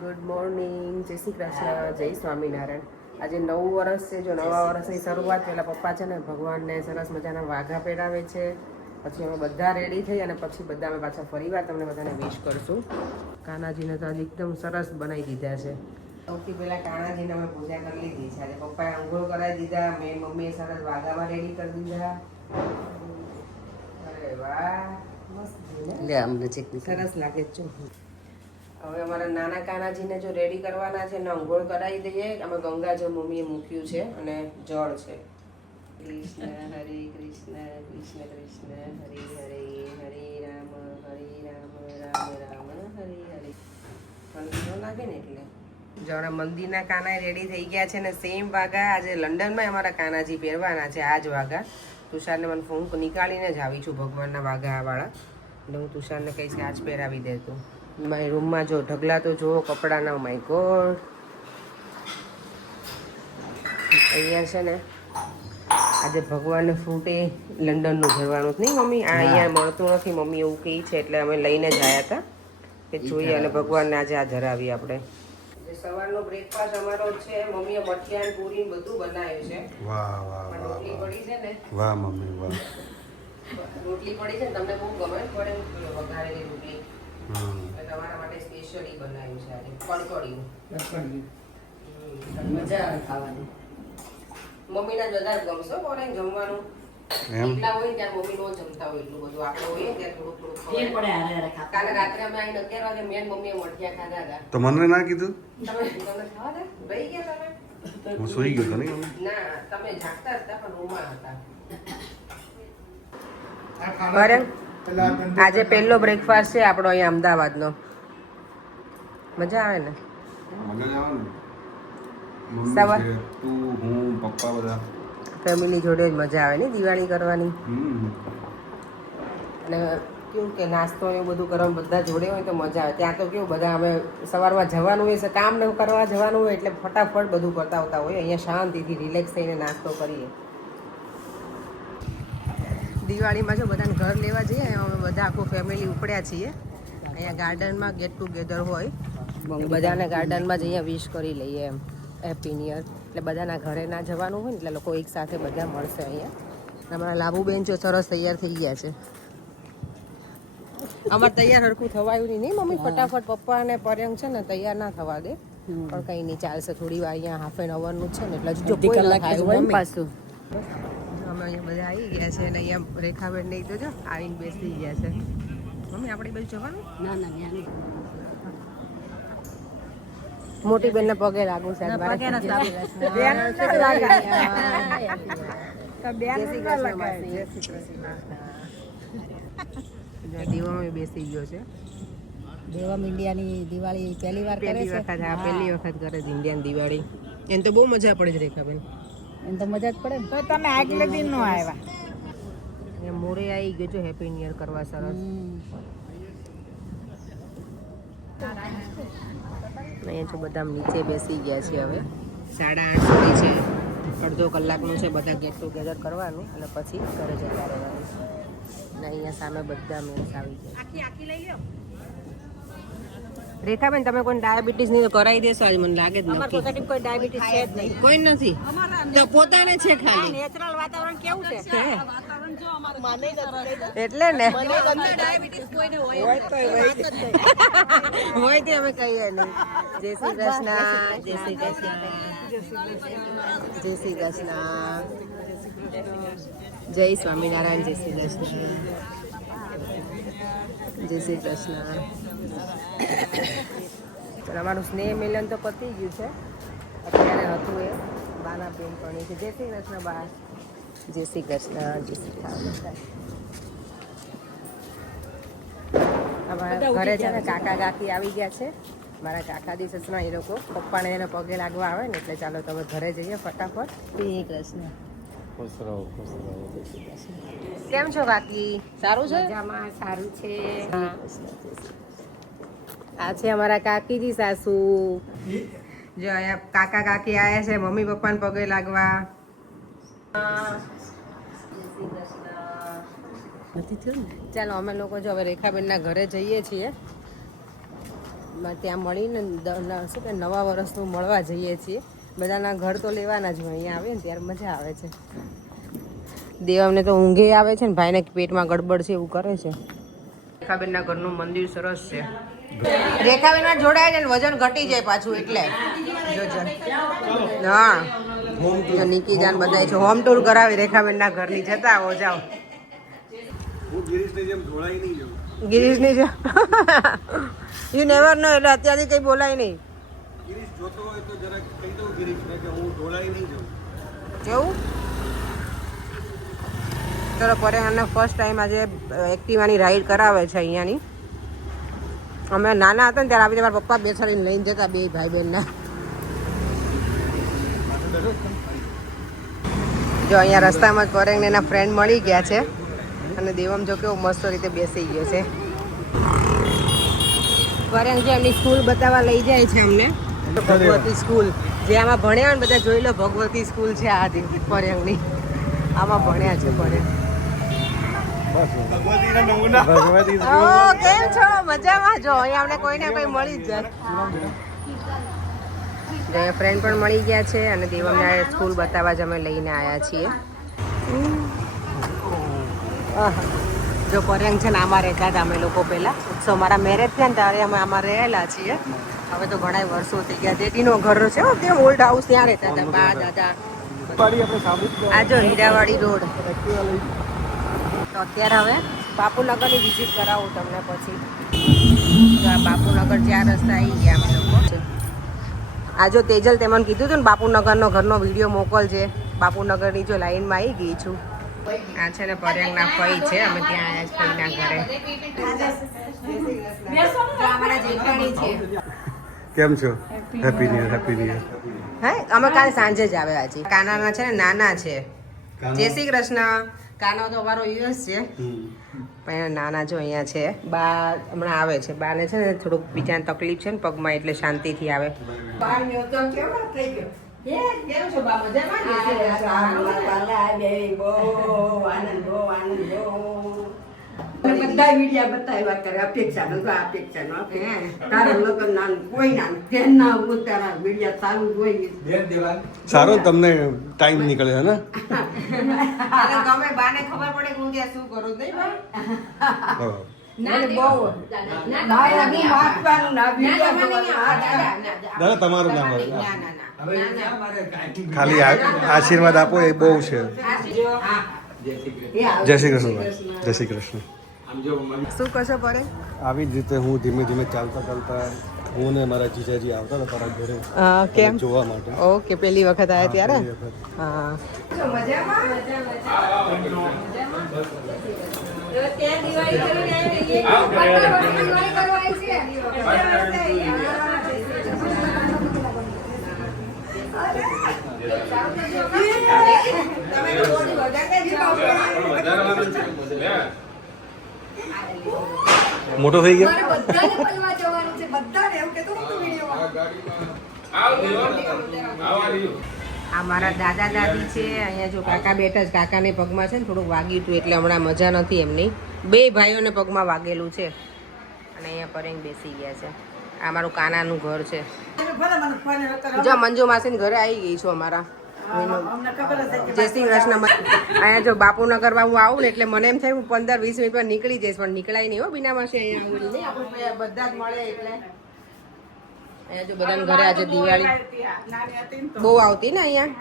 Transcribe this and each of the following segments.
Good morning, જય શ્રી કૃષ્ણ, જય સ્વામિનારાયણ. આજે નવું વર્ષ છે. જો નવા વર્ષની શરૂઆત પહેલાં પપ્પા છે ને ભગવાનને સરસ મજાના વાઘા પહેરાવે છે. પછી અમે બધા રેડી થઈ અને પછી બધા અમે પાછા ફરીવાર તમને બધાને વિશ કરશું. કાનાજીને તો આજે એકદમ સરસ બનાવી દીધા છે. સૌથી પહેલાં કાનાજીને અમે પૂજા કરી લીધી છે. આજે પપ્પાએ આંઘોળ કરાવી દીધા, મેં મમ્મીએ સરસ વાઘામાં રેડી કરી દીધા. અરે વાહ, મસ્ત સરસ લાગે છે. હવે અમારા નાના કાનાજીને જો રેડી કરવાના છે ને અંઘોળ કરાવી દઈએ. અમે ગંગાજળ મમ્મીએ મૂક્યું છે અને જળ છે. કૃષ્ણ હરે કૃષ્ણ કૃષ્ણ કૃષ્ણ હરે હરે હરે રામ રામ રામ હરે હરે. ઠંડી ન લાગે ને એટલે જરા મંદિરના કાના રેડી થઈ ગયા છે ને સેમ વાઘા આજે લંડનમાં અમારા કાનાજી પહેરવાના છે. આ જ વાઘા તુષારને મને ફોન નીકાળીને જ આવી છું ભગવાનના વાઘા વાળા. એટલે હું તુષારને કહીશ આજ પહેરાવી દેતું. મારી રૂમમાં જો ઢગલા તો જુઓ કપડાના. માય ગોડ, અહીંયા છે ને આજે ભગવાનને ફ્રૂટ એ લંડનનું ભરવાનું જ નહીં મમ્મી. આ અહીંયા મળતું નથી મમ્મી એવું કહે છે એટલે અમે લઈને જ આવ્યા હતા કે જોઈએ અને ભગવાનને આજે આ ધરાવીએ આપણે. સવારનો બ્રેકફાસ્ટ અમારો છે. મમ્મીએ મઠિયા પૂરી બધું બનાવ્યું છે. વાહ વાહ રોટલી પડી છે ને. વાહ મમ્મી વાહ. રોટલી પડી છે ને તમને બહુ ગમે પડે વઘારેલી રોટલી. તમારા માટે સ્પેશિયલી બનાવ્યું છે આજે કડકડિયું. મજા આવે ખાવાની. મમ્મીના જ વધારે ગમશે પડે જમવાનું. એટલા હોય ત્યાં મમ્મી નો જમતા હોય એટલું બધું. આપણે હોઈએ ત્યાં થોડું કાલે રાત્રે અમે આવીને 11 વાગે મેન મમ્મીએ મઠિયા ખાધા હતા. તો મને ના કીધું? તમે ખાવા દે રહી ગયા તમે? હું સૂઈ ગયો તો નહીં. ના તમે જાગતા હતા પણ રૂમમાં હતા. બરાબર. આજે પહેલો બ્રેકફાસ્ટ છે આપણો અહીંયા અમદાવાદનો. મજા આવે ને? સવાર તું હું પપ્પા બધા ફેમિલી જોડે જ મજા આવે ને દિવાળી કરવાની. અને કેવું કે નાસ્તો ને એવું બધું કરવાનું બધા જોડે હોય તો મજા આવે. ત્યાં તો કેવું બધા અમે સવારમાં જવાનું હોય કામ ને કરવા જવાનું હોય એટલે ફટાફટ બધું કરતા આવતા હોય. અહીંયા શાંતિથી રિલેક્સ થઈને નાસ્તો કરીએ. દિવાળીમાં જો બધાને ઘર લેવા જઈએ અમે બધા આખું ફેમિલી ઉપડ્યા છીએ. અહીંયા ગાર્ડનમાં ગેટ ટુગેધર હોય બધાને ગાર્ડનમાં જ અહીંયા વિશ કરી લઈએ એમ હેપી ન્યુ યર. એટલે બધાના ઘરે ના જવાનું હોય ને એટલે લોકો એક સાથે બધા મળશે અહીંયા. અમારા લાભુબેન જો સરસ તૈયાર થઈ ગયા છે. અમારે તૈયાર હરખું થવાયું નહીં મમ્મી. ફટાફટ પપ્પા અને પર્યંગ છે ને તૈયાર ના થવા દે પણ કંઈ નહીં ચાલશે. થોડી વાર અહીંયા હાફ એન અવરનું છે ને એટલે હજુ જો કોઈ ના થાય પાછું. અમે અહીંયા બધા આવી ગયા છે અને અહીંયા રેખાબેન નહીં તો જો આવીને બેસી ગયા છે. મમ્મી આપણે બાજુ જવાનું? ના ના મોટી બેનને પગે લાગુ છે. દીવામાં બેસી ગયો છે. દેવમ ઇન્ડિયાની દિવાળી પહેલી વાર કરે છે. પહેલી વખત કરે છે ઇન્ડિયન દિવાળી. એને તો બહુ મજા પડે છે રેખાબેન. એને તો મજા જ પડે ને. તો તમે આગલે દિન નો આવ્યા. મોરે આવી ગયો છે હેપી ન્યુ યર કરવા. સરસ. અહીંયા તો બધા નીચે બેસી ગયા છે. હવે 8:30 સુધી છે. અડધો કલાકનું છે બધા ગેટ ટુગેધર કરવાનું અને પછી ઘરે જતા રહેવાનું. અને અહીંયા સામે બધા મેન્સ આવી જાય. રેખાબેન તમે કોઈ ડાયાબિટીસ નહીં તો કરાવી દેશો આજે? મને લાગે જ નથી કોઈ ડાયાબિટીસ છે જ નહીં. કોઈ નથી તો પોતાને છે ખાલી. નેચરલ વાતાવરણ કેવું છે? એટલે ને ડાયાબિટીસ કોઈને હોય તો અમે કહીએ નહીં. જય શ્રી કૃષ્ણ, જય શ્રી કૃષ્ણ, જય શ્રી કૃષ્ણ, જય સ્વામિનારાયણ, જય શ્રી કૃષ્ણ, જય શ્રી કૃષ્ણ. અમારું સ્નેહ મિલન તો પતી ગયું છે. અત્યારે હતું એ બાના બેનપણી છે. જય શ્રી કૃષ્ણ બા. જય શ્રી કૃષ્ણ, જય શ્રી કૃષ્ણ. અમારા ઘરે છે ને કાકા કાકી આવી ગયા છે. મારા કાકાજી સસરા એ લોકો પપ્પાને એને પગે લાગવા આવે ને એટલે ચાલો તમે ઘરે જઈએ ફટાફટ. શ્રી કૃષ્ણ. કેમ છો કાકી? સારું છે? મજામાં. સારું છે. આ છે અમારા કાકીજી સાસુ. જો અહીંયા કાકા કાકી આવ્યા છે મમ્મી પપ્પાને પગે લાગવા. ચાલો અમે લોકો જો હવે રેખાબેનના ઘરે જઈએ છીએ. ત્યાં મળીને શું કે નવા વર્ષનું મળવા જઈએ છીએ. બધાના ઘર તો લેવાના જ હોય, અહીંયા આવે ને ત્યારે મજા આવે છે. દેવામને તો ઊંઘે આવે છે ને, ભાઈને પેટમાં ગડબડ છે એવું કરે છે. રેખાબેનના ઘરનું મંદિર સરસ છે. રેખાબેન જોડાય છે ને વજન ઘટી જાય પાછું, એટલે જોજો. હા, જો નિકી જાન બધા છે. હોમ ટૂર કરાવી રેખાબેનના ઘરની. જતા આવો, જાઓ. ગિરીશની જેમ યુ નેવર નો, એટલે અત્યારથી કઈ બોલાય નહીં. કેવું? ચલો, પરેશને ફર્સ્ટ ટાઈમ આજે એક્ટિવાની રાઈડ કરાવે છે અહીંયાની. અમે નાના હતા ને ત્યારે આવી મારા પપ્પા બેસાડીને લઈને જતા બે ભાઈ બહેનના. જો અહીંયા રસ્તામાં જ પરેશને એના ફ્રેન્ડ મળી ગયા છે અને દેવમ જો કેવો મસ્ત રીતે બેસી ગયો છે. પરેશ જો એમની સ્કૂલ બતાવવા લઈ જાય છે અમને. ભગવતી સ્કૂલ જે આમાં ભણ્યા ને બધા જોઈ લો. ભગવતી સ્કૂલ છે આ પરેશની, આમાં ભણ્યા છે પરેશ. કેમ છો? મજામાં? જો અહીંયા અમને કોઈ ને કોઈ મળી જ જાય. ફ્રેન્ડ પણ મળી ગયા છે અને દેવમને સ્કૂલ બતાવવા જ અમે લઈને આવ્યા છીએ. જો પરેશ છે ને આમાં રહેતા હતા અમે લોકો પહેલા. સો મારા મેરેજ થયા ને ત્યારે અમે આમાં રહેલા છીએ. હવે તો ઘણા વર્ષો થઈ ગયા. જેટીનો ઘર છે તે ઓલ્ડ હાઉસ, ત્યાં રહેતા હતા બા દાદા. આ જો હીરાવાડી રોડ. તો અત્યારે હવે બાપુનગરની વિઝિટ કરાવું તમને પછી. આ બાપુનગર 4 રસ્તા આવી ગયા અમે લોકો. આ જો તેજલ તે મને કીધું હતું ને બાપુનગરનો ઘરનો વિડીયો મોકલજે. બાપુનગરની જો લાઈનમાં આવી ગઈ છું. આ છે ને પરેશના ફઈ છે. અમે ત્યાં આવ્યા ફઈના ઘરે. અમારા જેઠાણી છે. કેમ છો? Happy new year. Happy new year. હે, અમે કાલે સાંજે જ આવ્યા છીએ. કાનાના છે ને નાના છે. જય શ્રી કૃષ્ણ. કાનો તો અમારો યુએસ છે, પણ નાના જો અહીંયા છે. બા હમણાં આવે છે. બાને છે ને થોડુંક બીજાને તકલીફ છે ને પગમાં, એટલે શાંતિથી આવે. બધા વિડિયા બતાવ્યા કરે. અપેક્ષા તારા લગ્ન ના કોઈ ના ટ્રેન ના ઉતારા વિડિયા ચાલુ હોય. સારો તમને ટાઈમ નીકળે છે ને. ગમે બાને ખબર પડે કે હું ત્યાં શું કરું નહીં. દાદા તમારું નામ ખાલી આશીર્વાદ આપો એ બહુ છે. જય શ્રી કૃષ્ણ. જય શ્રી કૃષ્ણ. શું કશો પડે? આવી જ રીતે હું ધીમે ધીમે ચાલતા ચાલતા હું ને મારા જીજાજી આવતા હતા તારા ઘરે કેમ જોવા માટે. ઓકે, પહેલી વખત આવ્યા ત્યારે. હા, મોટો થઈ ગયો. આ મારા દાદા દાદી છે. અહીંયા જો કાકા બેઠા છે. કાકાને પગમાં છે ને થોડુંક વાગ્યું હતું એટલે હમણાં મજા નથી એમની. બે ભાઈઓને પગમાં વાગેલું છે અને અહીંયા પરેશ બેસી ગયા છે. આ મારું કાનાનું ઘર છે. જો મંજુ માસીને ઘરે આવી ગઈ છું અમારા. જય શ્રી કૃષ્ણ. અહીંયા જો બાપુનગર માં હું આવું ને એટલે મને એમ થાય હું 15-20 મિનિટમાં નીકળી જઈશ, પણ નીકળાય નહીં હો બીના માસી. અહીંયા આવું નહીં, આપણે બધા જ મળે એટલે. અહીંયા જો બધાને ઘરે આજે દિવાળી બહુ આવતી ને અહીંયા.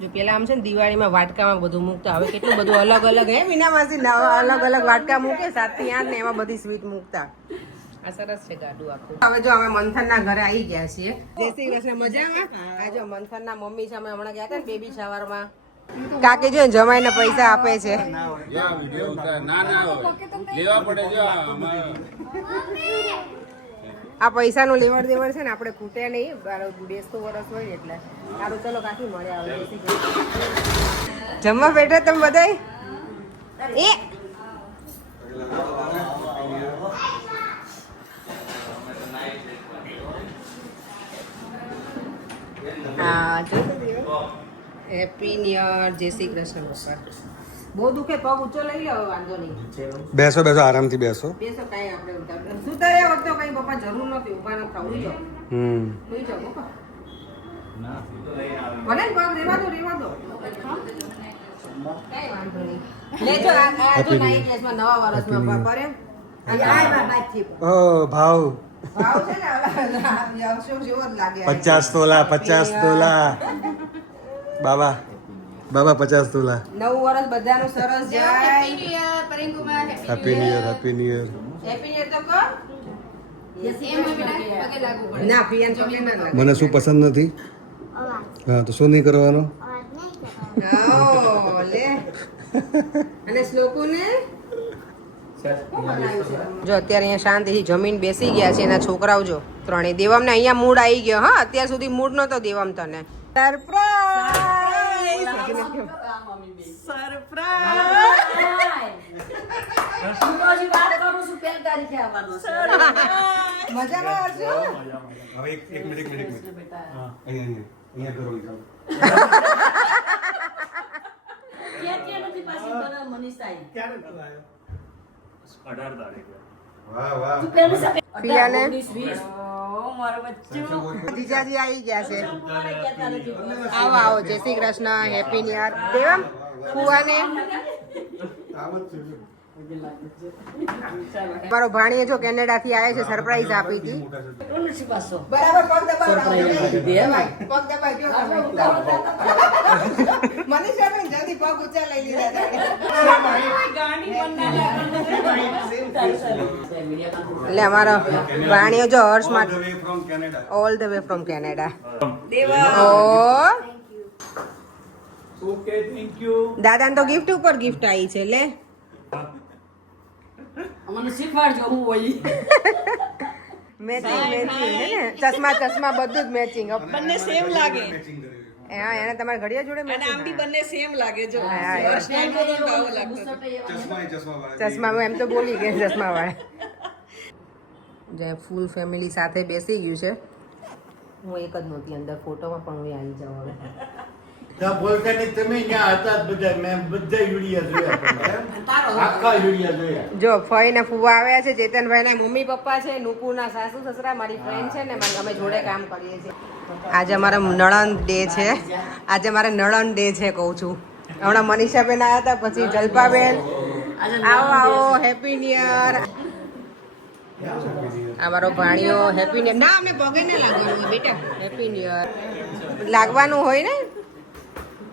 જો પેલા આમ છે ને દિવાળીમાં વાટકામાં બધું મૂકતા. હવે કેટલું બધું અલગ અલગ હે બીના માસી. અલગ અલગ વાટકા મૂકે 7 થી 8 ને એમાં બધી સ્વીટ મૂકતા. આ સરસ છે ગાડું આખું. હવે જો અમે મંથનના ઘરે આવી ગયા છીએ. જય શ્રી કૃષ્ણ. મજામાં? આ જો મંથનના મમ્મી છે. અમે હમણાં ગયા હતા ને બેબી શાવરમાં. કાકી જો જમાઈને પૈસા આપે છે. આ પૈસાનું લેવડ દેવડ છે ને આપણે ખૂટે નહીં. બેસતું વરસ હોય એટલે સારું. ચલો કાકી મળે આવે. જમવા બેઠા તમે બધા? એ હા, જો હેપી ન્યુ યર. જય શ્રી કૃષ્ણ. પપ્પા બહુ દુખે પગ ઊંચો લઈ લે હવે વાંધો નહીં. બેસો બેસો આરામથી બેસો. બેસો કાંઈ આપણે સુતાર્યા વખતે કઈ પપ્પા જરૂર નથી ઉભા ન થવું જો સુઈ જાઓ પપ્પા ભલે ને પગ રેવા દો કાંઈ વાંધો નહીં લેજો આ જો નાઈ કેસમાં નવા વર્ષમાં પરે ઓ ભાવ ભાવ છે ને આવશો જેવો જ લાગે 50 તોલા 50 તોલા બાબા 50 તોલા. નવું વર્ષ બધાનું સરસ જાય. Happy new year happy new year તો કહો ના પિયાન ચોકલેટ ના લાગે. મને શું પસંદ નથી હા તો શું નહીં કરવાનો ઓ લે અને શ્લોકોને જો અત્યારે અહીંયા શાંતિથી જમીન બેસી ગયા છે એના છોકરાઓ જો ત્રણેય. દેવમને અહીંયા મૂડ આવી ગયો. હા અત્યાર સુધી મૂડ નતો દેવમ તને હવે એક મિનિટ અહીંયા કરો વાહ વાહ પિયાને જીજાજી આવી ગયા છે. આવો આવો જય Shri Krishna happy new year Devam ફુવાને મારો ભાણીએ જો કેનેડા થી આવ્યો છે સરપ્રાઈઝ આપી હતી. બરાબર પગ દબાવજો મનીષા બેન જલ્દી પગ ઊંચા લઈ લીધા. એટલે અમારો ભાણીઓ જો હર્ષમાં all the way from Canada. દાદાને તો ગિફ્ટ ઉપર ગિફ્ટ આવી છે લે મને શીખવાડજો હું હોય મેચિંગ હે ને ચશ્મા બધું જ મેચિંગ બંને સેમ લાગે હા એને તમારી ઘડિયા જોડે અને આમ બી બંને સેમ લાગે જો હા. સ્ટાઈલ બોલો તો આવો લાગતો ચશ્મા એમ તો બોલી ગઈ ચશ્મા વાળા જે ફૂલ ફેમિલી સાથે બેસી ગયું છે. હું એક જ નહોતી અંદર ફોટોમાં પણ હું આવી જાઉં હવે. ત્યાં બોલતા નહીં તમે ત્યાં હતા જ બધા મેં બધા યુડિયા જોયા આખા યુડિયા જોયા જો ફઈ ને ફુવા આવ્યા છે. ચેતનભાઈ ના મમ્મી પપ્પા છે. નુપુરના સાસુ સસરા મારી ફ્રેન્ડ છે ને અમે જોડે કામ કરીએ છીએ. આજે અમારા નળન ડે છે. આજે મારે નળન ડે છે કહું છું. હમણાં મનીષાબેન આવ્યા હતા પછી જલ્પાબેન આવો આવો હેપી ન્યુ યર. અમારો ભાણિયો હેપી ન્યુ ના અમને પગે ના લાગવાનું હોય બેટા. હેપી ન્યુ યર લાગવાનું હોય ને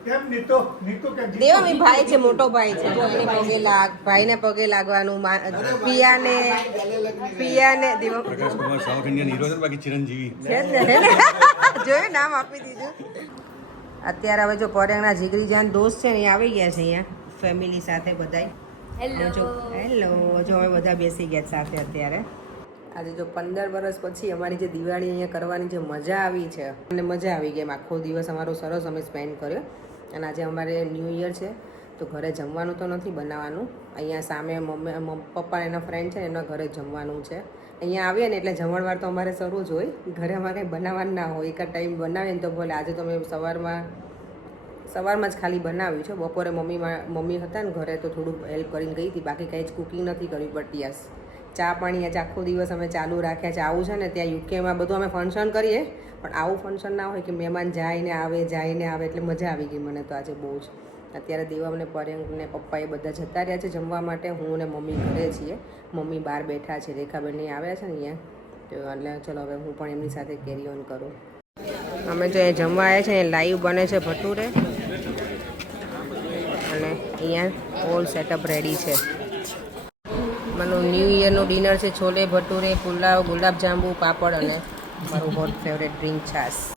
કેમ નીતો નીતો કે દેવા એ ભાઈ છે મોટો ભાઈ છે તો એને પગે લાગ ભાઈને પગે લાગવાનું પિયાને દેવા સાઉથ ઇન્ડિયન હીરો છે બાકી ચિરંજીવી છે જ ને જોયું નામ આપી દીધું. અત્યારે હવે જો પરેંગના જીગરી જાન દોસ્ત છે ને એ આવી ગયા છે અહીંયા ફેમિલી સાથે બધાય. હેલો જો હવે બધા બેસી ગયા સાથે અત્યારે. આજે જો 15 વર્ષ પછી અમારી જે દિવાળી અહીંયા કરવાની જે મજા આવી છે અને મજા આવી ગઈ. આખો દિવસ અમારો સરસ અમે સ્પેન્ડ કર્યો. અને આજે અમારે ન્યૂ યર છે તો ઘરે જમવાનું તો નથી બનાવવાનું. અહીંયા સામે મમ્મી પપ્પા એના ફ્રેન્ડ છે એના ઘરે જમવાનું છે. અહીંયા આવીએ ને એટલે જમણવાર તો અમારે શરૂ જ હોય. ઘરે અમારે કંઈ બનાવવાનું ના હોય. એક ટાઈમ બનાવીએ ને તો ભલે. આજે તો મેં સવારમાં જ ખાલી બનાવ્યું છે. બપોરે મમ્મી હતા ને ઘરે તો થોડુંક હેલ્પ કરીને ગઈ હતી. બાકી કંઈ જ કુકિંગ નથી કર્યું. બટ યસ ચા પાણી આજે આખો દિવસ અમે ચાલુ રાખ્યા છે. આવું છે ને ત્યાં યુકેમાં બધું અમે ફંક્શન કરીએ પણ આવું ફંક્શન ના હોય કે મહેમાન જાય ને આવે એટલે મજા આવી ગઈ મને તો આજે બહુ જ. અત્યારે દેવમને પરેંગ ને પપ્પા એ બધા જતા રહ્યા છે જમવા માટે. હું ને મમ્મી ઘરે છીએ. મમ્મી બહાર બેઠા છે. રેખાબેન આવ્યા છે ને અહીંયા તો એટલે ચલો હવે હું પણ એમની સાથે કેરી ઓન કરું. અમે જો જમવા આવ્યા છે લાઈવ બને છે ભટુરે અને અહીંયા ઓલ સેટઅપ રેડી છે. મારું ન્યૂ યરનું ડિનર છે છોલે ભટુરે પુલાવ ગુલાબજાંબુ પાપડ અને મારું હોટ ફેવરેટ ડ્રિંક છાશ.